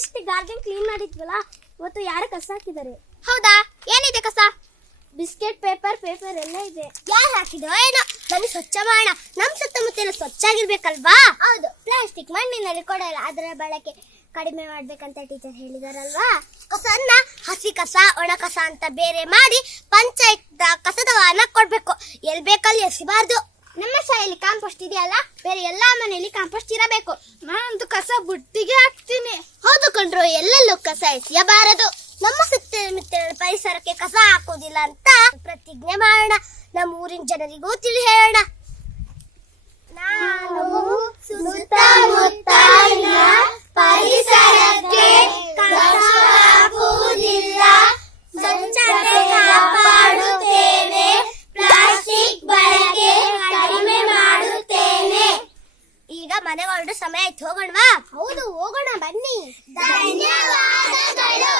ಎಷ್ಟೇ garden clean ಮಾಡಿದ್ವಲ್ಲ ಇವತ್ತು ಯಾರು ಕಸ ಹಾಕಿದ್ದಾರೆ? ಹೌದಾ, ಏನಿದೆ ಕಸ? ಬಿಸ್ಕೆಟ್ ಪೇಪರ್ ಎಲ್ಲ ಇದೆ. ಯಾರು ಹಾಕಿದೋ ಏನೋ. ಬನ್ನಿ ಸ್ವಚ್ಛ ಮಾಡೋಣ. ನಮ್ ಸುತ್ತಮುತ್ತ ಸ್ವಚ್ಛಾಗಿರ್ಬೇಕಲ್ವಾ? ಹೌದು, ಪ್ಲಾಸ್ಟಿಕ್ ಮಣ್ಣಿನಲ್ಲಿ ಕೊಡಲ್ಲ, ಅದರ ಬಳಕೆ ಕಡಿಮೆ ಮಾಡ್ಬೇಕಂತ ಟೀಚರ್ ಹೇಳಿದಾರಲ್ವಾ. ಕಸನ್ನ ಹಸಿ ಕಸ ಒಣ ಕಸ ಅಂತ ಬೇರೆ ಮಾಡಿ ಪಂಚಾಯತ್ ಕಸದ ವಾಹನ ಕೊಡ್ಬೇಕು. ಎಲ್ ಬೇಕಲ್ಲಿ ಎಸಿಬಾರ್ದು. ನಮ್ಮ ಶಾಲೆಯಲ್ಲಿ ಕಾಂಪೋಸ್ಟ್ ಇದೆಯಲ್ಲ, ಬೇರೆ ಎಲ್ಲಾ ಮನೆಯಲ್ಲಿ ಕಾಂಪೋಸ್ಟ್ ಇರಬೇಕು. ನಾನಂತೂ ಕಸ ಬುಟ್ಟಿಗೆ ಹಾಕ್ತೀನಿ. ಹೌದು ಕಣ್ರು, ಎಲ್ಲೆಲ್ಲೂ ಕಸ ಎಸೆಯಬಾರದು. ನಮ್ಮ ಸುತ್ತಮುತ್ತ ಪರಿಸರಕ್ಕೆ ಕಸ ಹಾಕೋದಿಲ್ಲ ಅಂತ ಪ್ರತಿಜ್ಞೆ ಮಾಡೋಣ. ನಮ್ಮ ಊರಿನ ಜನರಿಗೂ ತಿಳಿ ಹೇಳೋಣ. ನಾನು ಸುತ್ತಮುತ್ತಲಿನ ಪರಿಸರಕ್ಕೆ ಕಸ ಹಾಕುವುದಿಲ್ಲ, ಸ್ವಚ್ಛತೆ ಕಾಪಾಡುತ್ತೇನೆ, ಪ್ಲಾಸ್ಟಿಕ್ ಬಳಕೆ ಕಡಿಮೆ ಮಾಡುತ್ತೇನೆ. ಈಗ ಮನೆಗೆ ಹೊರಡು ಸಮಯ ಆಯ್ತು, ಹೋಗೋಣವಾ? ಹೌದು, ಹೋಗೋಣ ಬನ್ನಿ. ಧನ್ಯವಾದಗಳು.